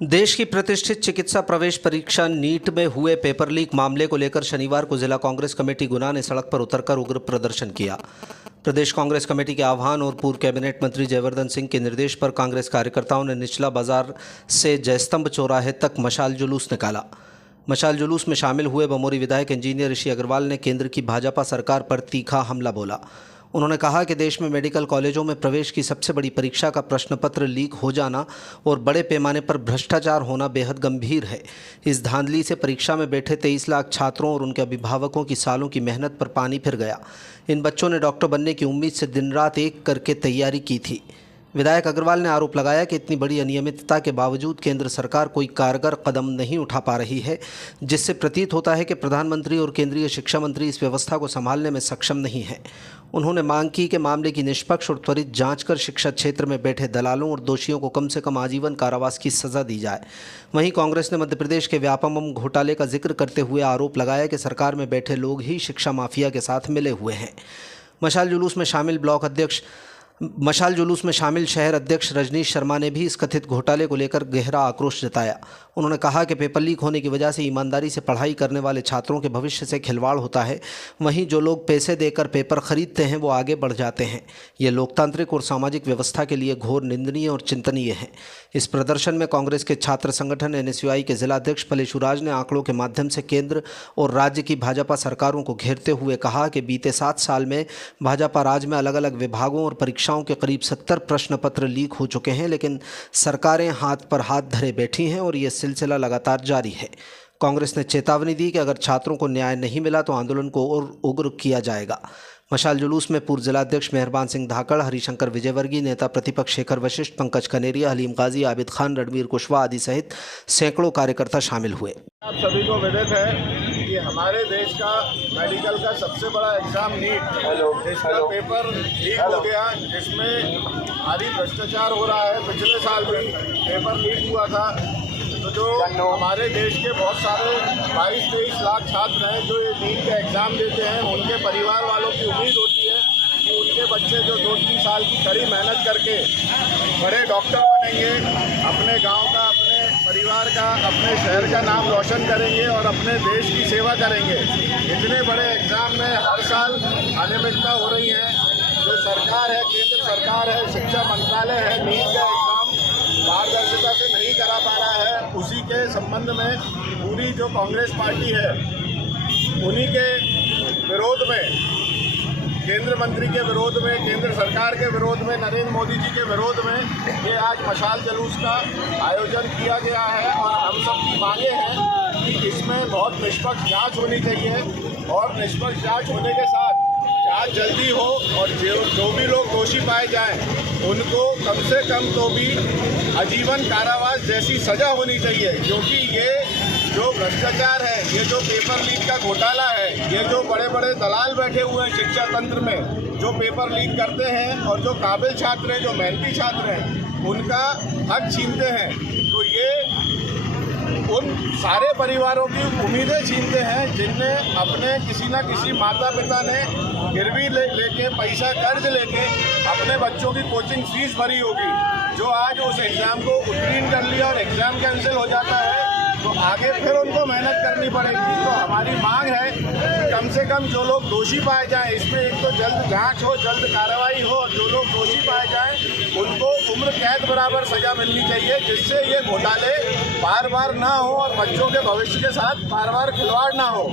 देश की प्रतिष्ठित चिकित्सा प्रवेश परीक्षा नीट में हुए पेपर लीक मामले को लेकर शनिवार को जिला कांग्रेस कमेटी गुना ने सड़क पर उतरकर उग्र प्रदर्शन किया। प्रदेश कांग्रेस कमेटी के आह्वान और पूर्व कैबिनेट मंत्री जयवर्धन सिंह के निर्देश पर कांग्रेस कार्यकर्ताओं ने निचला बाजार से जयस्तंभ चौराहे तक मशाल जुलूस निकाला। मशाल जुलूस में शामिल हुए बमोरी विधायक इंजीनियर ऋषि अग्रवाल ने केंद्र की भाजपा सरकार पर तीखा हमला बोला। उन्होंने कहा कि देश में मेडिकल कॉलेजों में प्रवेश की सबसे बड़ी परीक्षा का प्रश्न पत्र लीक हो जाना और बड़े पैमाने पर भ्रष्टाचार होना बेहद गंभीर है। इस धांधली से परीक्षा में बैठे 23 लाख छात्रों और उनके अभिभावकों की सालों की मेहनत पर पानी फिर गया। इन बच्चों ने डॉक्टर बनने की उम्मीद से दिन रात एक करके तैयारी की थी। विधायक अग्रवाल ने आरोप लगाया कि इतनी बड़ी अनियमितता के बावजूद केंद्र सरकार कोई कारगर कदम नहीं उठा पा रही है, जिससे प्रतीत होता है कि प्रधानमंत्री और केंद्रीय शिक्षा मंत्री इस व्यवस्था को संभालने में सक्षम नहीं हैं। उन्होंने मांग की कि मामले की निष्पक्ष और त्वरित जांच कर शिक्षा क्षेत्र में बैठे दलालों और दोषियों को कम से कम आजीवन कारावास की सज़ा दी जाए। वहीं कांग्रेस ने मध्य प्रदेश के व्यापमं घोटाले का जिक्र करते हुए आरोप लगाया कि सरकार में बैठे लोग ही शिक्षा माफिया के साथ मिले हुए हैं। मशाल जुलूस में शामिल शहर अध्यक्ष रजनीश शर्मा ने भी इस कथित घोटाले को लेकर गहरा आक्रोश जताया। उन्होंने कहा कि पेपर लीक होने की वजह से ईमानदारी से पढ़ाई करने वाले छात्रों के भविष्य से खिलवाड़ होता है। वहीं जो लोग पैसे देकर पेपर खरीदते हैं वो आगे बढ़ जाते हैं। ये लोकतांत्रिक और सामाजिक व्यवस्था के लिए घोर निंदनीय और चिंतनीय है। इस प्रदर्शन में कांग्रेस के छात्र संगठन एनएसयूआई के जिलाध्यक्ष पलेशुराज ने आंकड़ों के माध्यम से केंद्र और राज्य की भाजपा सरकारों को घेरते हुए कहा कि बीते 7 साल में भाजपा राज में अलग अलग विभागों और परीक्षाओं के करीब 70 प्रश्न पत्र लीक हो चुके हैं, लेकिन सरकारें हाथ पर हाथ धरे बैठी हैं और ये सिलसिला लगातार जारी है। कांग्रेस ने चेतावनी दी कि अगर छात्रों को न्याय नहीं मिला तो आंदोलन को और उग्र किया जाएगा। मशाल जुलूस में पूर्व जिलाध्यक्ष मेहरबान सिंह धाकड़, हरिशंकर विजयवर्गीय, नेता प्रतिपक्ष शेखर वशिष्ठ, पंकज कनेरिया, हलीम गाजी, आबिद खान, रणवीर कुशवाहा आदि सहित सैकड़ों कार्यकर्ता शामिल हुए। आप सभी को विदित है कि हमारे देश का मेडिकल का सबसे बड़ा एग्जाम नीट, इसका पेपर लीक हो गया, जिसमें भारी भ्रष्टाचार हो रहा है। पिछले साल भी पेपर लीक हुआ था। तो जो हमारे देश के बहुत सारे 22-23 लाख छात्र हैं जो ये नीट का एग्ज़ाम देते हैं, उनके परिवार वालों की उम्मीद होती है कि उनके बच्चे जो 2-3 साल की कड़ी मेहनत करके बड़े डॉक्टर बनेंगे, अपने गांव का, अपने परिवार का, अपने शहर का नाम रोशन करेंगे और अपने देश की सेवा करेंगे। इतने बड़े एग्ज़ाम में हर साल अनियमितता हो रही है। जो सरकार है, केंद्र सरकार है, शिक्षा मंत्रालय है, नीट का एग्ज़ाम पारदर्शिता से नहीं करा पा रहा है। उसी के संबंध में पूरी जो कांग्रेस पार्टी है, उन्हीं के विरोध में, केंद्र मंत्री के विरोध में, केंद्र सरकार के विरोध में, नरेंद्र मोदी जी के विरोध में ये आज मशाल जुलूस का आयोजन किया गया है। और हम सब की मांगे हैं कि इसमें बहुत निष्पक्ष जांच होनी चाहिए और निष्पक्ष जांच होने के साथ जांच जल्दी हो और जो भी लोग दोषी पाए जाएं उनको कम से कम तो भी आजीवन कारावास जैसी सज़ा होनी चाहिए। क्योंकि ये जो भ्रष्टाचार है, ये जो पेपर लीक का घोटाला है, ये जो बड़े बड़े दलाल बैठे हुए हैं शिक्षा तंत्र में, जो पेपर लीक करते हैं और जो काबिल छात्र हैं, जो मेहनती छात्र हैं, उनका हक छीनते हैं, तो ये उन सारे परिवारों की उम्मीदें छीनते हैं जिनने अपने किसी न किसी माता पिता ने गिरवी लेके पैसा कर्ज लेके अपने बच्चों की कोचिंग फीस भरी होगी। जो आज उस एग्ज़ाम को उत्तीर्ण कर लिया और एग्ज़ाम कैंसिल हो जाता है तो आगे फिर उनको मेहनत करनी पड़ेगी। तो हमारी मांग है कि कम से कम जो लोग दोषी पाए जाएं, इसमें एक तो जल्द जांच हो, जल्द कार्रवाई हो, और जो लोग दोषी पाए जाएं उनको उम्र कैद बराबर सज़ा मिलनी चाहिए, जिससे ये घोटाले बार बार ना हो और बच्चों के भविष्य के साथ बार बार खिलवाड़ ना हो।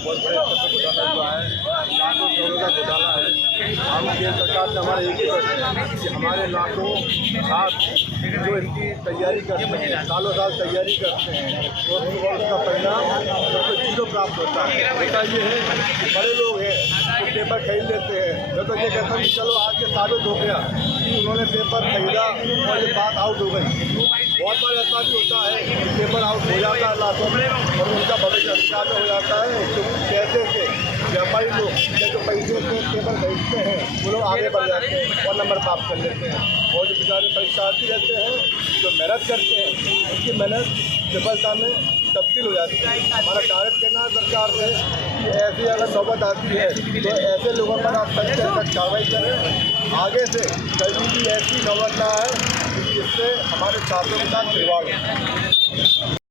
बहुत बड़े स्तर पर घोटाला हुआ है, लाखों करोड़ों का घोटाला है। हम केंद्र सरकार से हमारे एक ही प्रश्न है कि हमारे लाखों छात्र जो इनकी तैयारी करते हैं, सालों साल तैयारी करते हैं, और उसका परिणाम सबको जीरो प्राप्त होता है। होता ये है कि बड़े लोग हैं वो पेपर खरीद लेते हैं। मैं तो ये कहता हूँ कि चलो आज के साबित हो गया कि उन्होंने पेपर खरीदा और ये बात आउट हो गई। बहुत बार ऐसा भी होता है कि पेपर आउट हो जाता है लाखों में और उनका भविष्य अंधकार में हो जाता है। तो पैसे से व्यापारी लोग जो पैसे से पेपर खरीदते हैं वो लोग आगे बढ़ जाते हैं और नंबर प्राप्त कर लेते हैं। और जो बेचारे परीक्षार्थी रहते हैं, जो मेहनत करते हैं, उनकी मेहनत सफलता में तब्दील हो जाती है। हमारा टारगेट करना है सरकार से कि ऐसी अगर नौबत आती है तो ऐसे लोगों पर आप सख्त से सख्त कार्रवाई करें। आगे से कभी भी ऐसी नौबत ना आए जिससे हमारे छात्रों के साथ खिलवाड़ हो।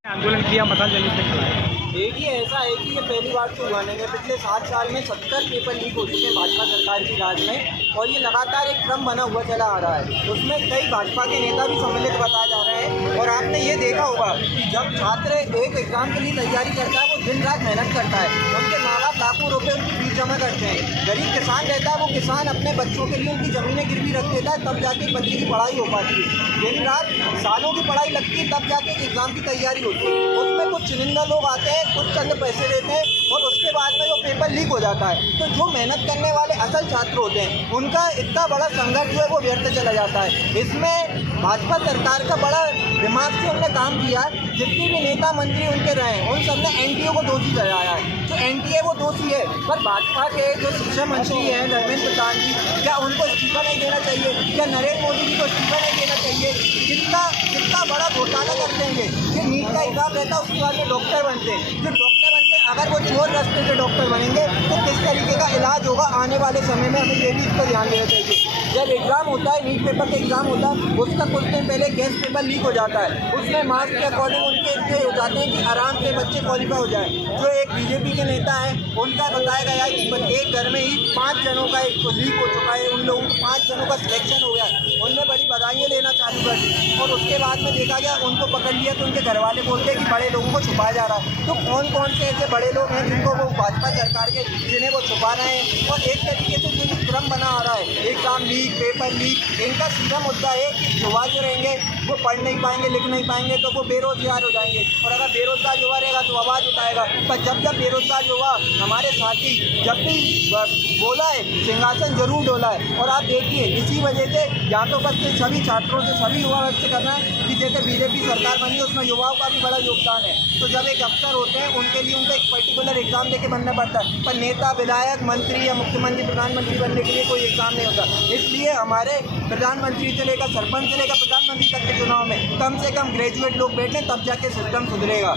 आंदोलन किया, मसाल जली से खिलाया। देखिए, ऐसा है कि ये पहली बार तो हुआ नहीं है। पिछले 7 साल में 70 पेपर लीक हो चुके हैं भाजपा सरकार की राज में, और ये लगातार एक क्रम बना हुआ चला आ रहा है। उसमें कई भाजपा के नेता भी सम्मिलित बताए जा रहे हैं। और आपने ये देखा होगा कि जब छात्र एक एग्जाम के लिए तैयारी करता है, वो दिन रात मेहनत करता है, उनके माँ बाप लाखों रुपये उनकी फीस जमा करते हैं। गरीब किसान रहता है, वो किसान अपने बच्चों के लिए उनकी ज़मीनें गिरवी रख देता है, तब जाके बच्चे की पढ़ाई हो पाती है। दिन रात सालों की पढ़ाई लगती है, तब जाके एग्ज़ाम की तैयारी होती है। उसमें कुछ चुनिंदा लोग आते हैं, कुछ चंद पैसे देते हैं, और उसके बाद में वो पेपर लीक हो जाता है। तो जो मेहनत करने वाले असल छात्र होते हैं, उनका इतना बड़ा संघर्ष जो है वो व्यर्थ चला जाता है। इसमें भाजपा सरकार का बड़ा दिमाग से उन्होंने काम किया है। जितने भी नेता मंत्री उनके रहे, उन सब ने एनटीए को दोषी ठहराया है। जो एनटीए वो दोषी है, पर भाजपा के जो शिक्षा मंत्री हैं धर्मेंद्र प्रधान जी, क्या उनको इस्तीफा नहीं देना चाहिए? क्या नरेंद्र मोदी जी को इस्तीफा नहीं देना चाहिए? कितना बड़ा घोटाला करते हैं ये नीट का एग्जाम रहता है, उसके बाद में डॉक्टर बनते हैं। जो डॉक्टर बनते हैं, अगर वो चोर रास्ते से डॉक्टर बनेंगे तो किस तरीके का इलाज होगा आने वाले समय में, हमें ये भी इस पर ध्यान देना चाहिए। जब एग्ज़ाम होता है, नीट पेपर का एग्ज़ाम होता है, उसका कुछ दिन पहले गैस पेपर लीक हो जाता है। उसमें मार्क्स के अकॉर्डिंग उनके इतने हो जाते हैं कि आराम से बच्चे क्वालिफाई हो जाए। जो एक बीजेपी के नेता है, उनका बताया गया है कि एक घर में ही 5 जनों का एक लीक हो चुका है। उन लोगों को 5 जनों का सिलेक्शन हो गया। उनने बड़ी बधाइयाँ देना चालू कर दी, और उसके बाद में देखा गया उनको पकड़ लिया तो उनके घर वाले बोलते हैं कि बड़े लोगों को छुपाया जा रहा है। तो कौन कौन से ऐसे बड़े लोग हैं जिनको वो भाजपा सरकार के जिन्हें वो छुपा रहे हैं? और एक तरीके से जो क्रम बना आ रहा है, एग्जाम लीक, पेपर लीक, इनका सीधा मुद्दा है कि युवा जो रहेंगे वो पढ़ नहीं पाएंगे, लिख नहीं पाएंगे, तो वो बेरोजगार हो जाएंगे। और अगर बेरोजगार युवा रहेगा तो आवाज़ उठाएगा। पर जब बेरोजगार युवा, हमारे साथी जब भी बोला है, सिंहासन जरूर डोला है। और आप देखिए, इसी वजह से या तो बस सभी छात्रों से, सभी युवा वर्ग से करना है कि जैसे बीजेपी सरकार बनी, उसमें युवाओं का भी बड़ा योगदान है। तो जब एक अफसर होते हैं, उनके लिए उनको एक पर्टिकुलर एग्जाम देके बनना पड़ता है। पर नेता, विधायक, मंत्री या मुख्यमंत्री, प्रधानमंत्री बनने के लिए कोई एग्जाम नहीं होता। इसलिए हमारे प्रधानमंत्री से लेकर सरपंच से लेकर प्रधानमंत्री तक के चुनाव में कम से कम ग्रेजुएट लोग बैठे, तब जाके सिस्टम सुधरेगा।